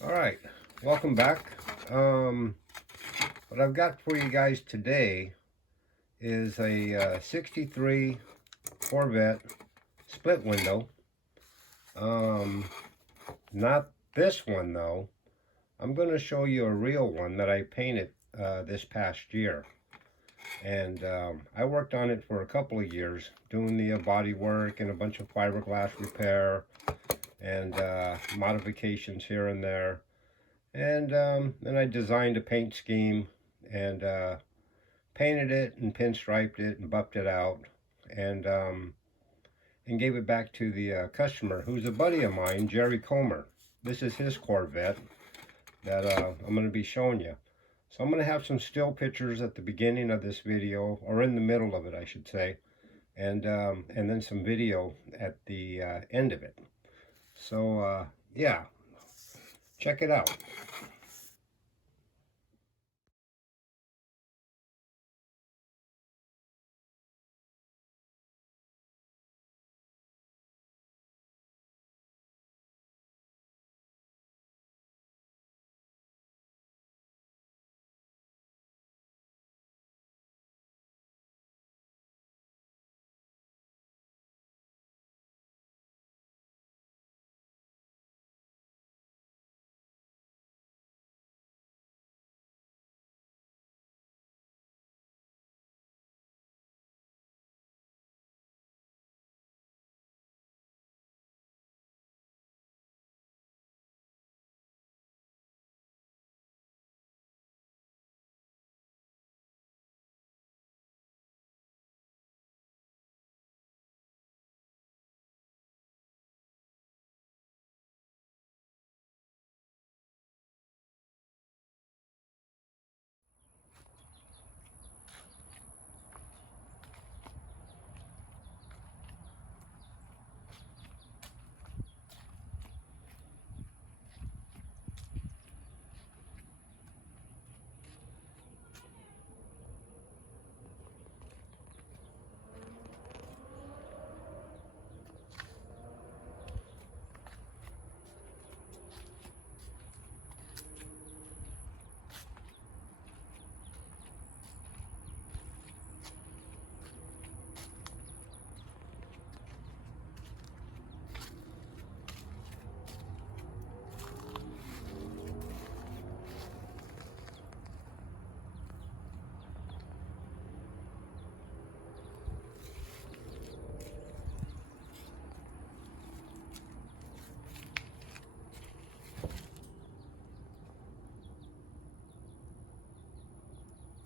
All right, welcome back. What I've got for you guys today is a 63 Corvette split window. Not this one though. I'm going to show you a real one that I painted this past year. And I worked on it for a couple of years, doing the body work and a bunch of fiberglass repair and modifications here and there. And then I designed a paint scheme and painted it and pinstriped it and buffed it out and gave it back to the customer, who's a buddy of mine, Jerry Comer. This is his Corvette that I'm going to be showing you. So I'm going to have some still pictures at the beginning of this video, or in the middle of it, I should say, and then some video at the end of it. So yeah, check it out.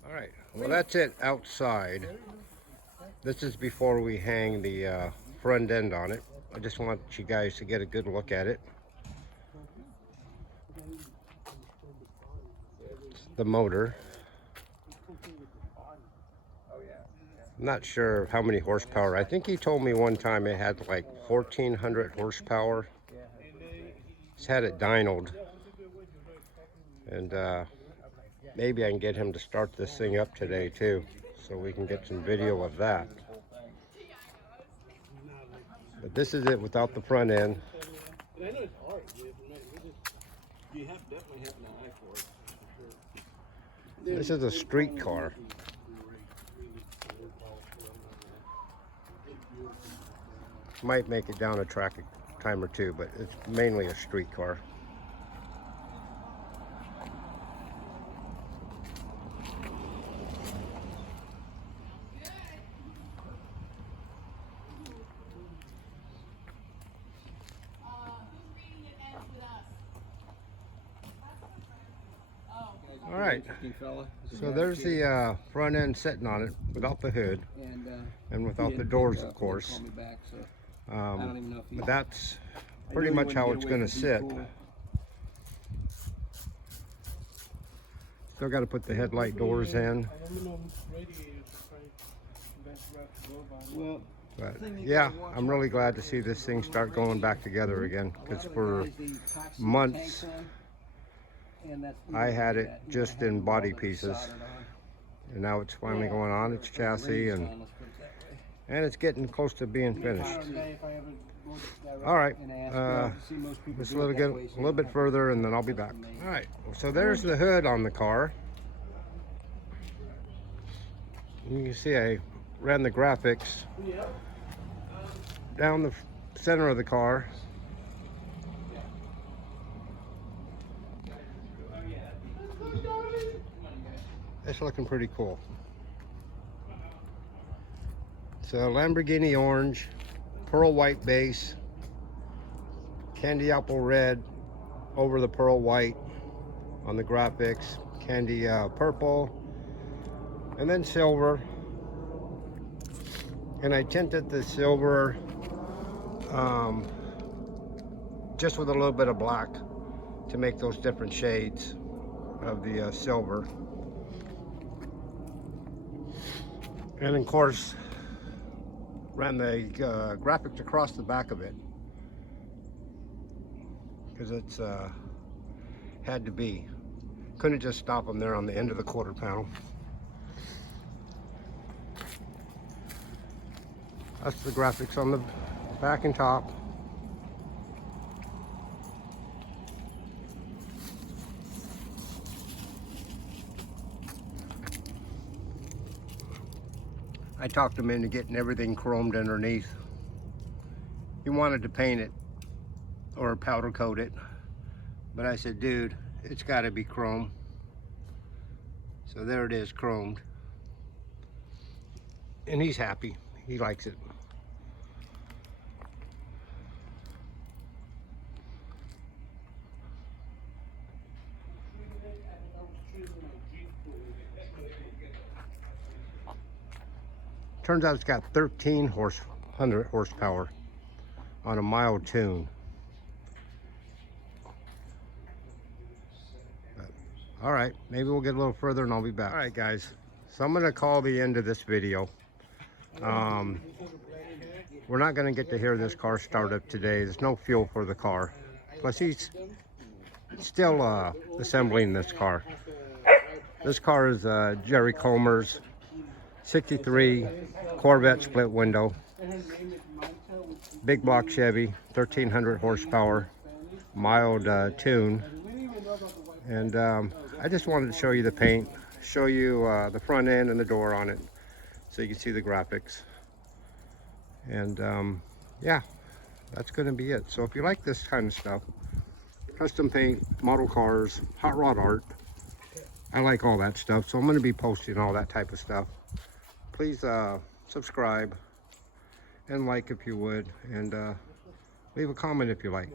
All right, well that's it outside. This is before we hang the front end on it. I just want you guys to get a good look at it. It's the motor. I'm not sure how many horsepower. I think he told me one time it had like 1,400 horsepower. He's had it dynoed. And maybe I can get him to start this thing up today too, so we can get some video of that. But this is it without the front end. This is a street car. Might make it down a track a time or two, but it's mainly a street car. All right, so there's the front end sitting on it without the hood and without the doors, of course. But that's pretty much how it's going to sit. Still got to put the headlight doors in. But yeah, I'm really glad to see this thing start going back together again, because for months I had it just in body pieces, and now it's finally going on its chassis, and it's getting close to being finished. All right, just a little bit further, and then I'll be back. All right, so there's the hood on the car. You can see I ran the graphics down the center of the car. It's looking pretty cool. So Lamborghini orange, pearl white base, candy apple red over the pearl white on the graphics, candy purple, and then silver. And I tinted the silver just with a little bit of black to make those different shades of the silver. And of course, ran the graphics across the back of it because it's had to be. Couldn't just stop them there on the end of the quarter panel. That's the graphics on the back and top. I talked him into getting everything chromed underneath. He wanted to paint it or powder coat it, but I said, dude, it's got to be chrome. So there it is, chromed. And he's happy. He likes it. Turns out it's got 1,300 horsepower on a mild tune. But, all right, maybe we'll get a little further and I'll be back. All right, guys. So I'm gonna call the end of this video. We're not gonna get to hear this car start up today. There's no fuel for the car. Plus he's still assembling this car. This car is Jerry Comer's 63 Corvette split window, big block Chevy, 1,300 horsepower, mild tune. And I just wanted to show you the paint, show you the front end and the door on it so you can see the graphics. And yeah, that's going to be it. So if you like this kind of stuff, custom paint, model cars, hot rod art, I like all that stuff. So I'm going to be posting all that type of stuff. Please subscribe and like if you would, and leave a comment if you like.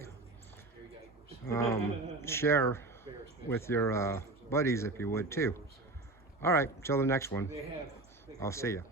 Share with your buddies if you would too. All right, till the next one. I'll see you.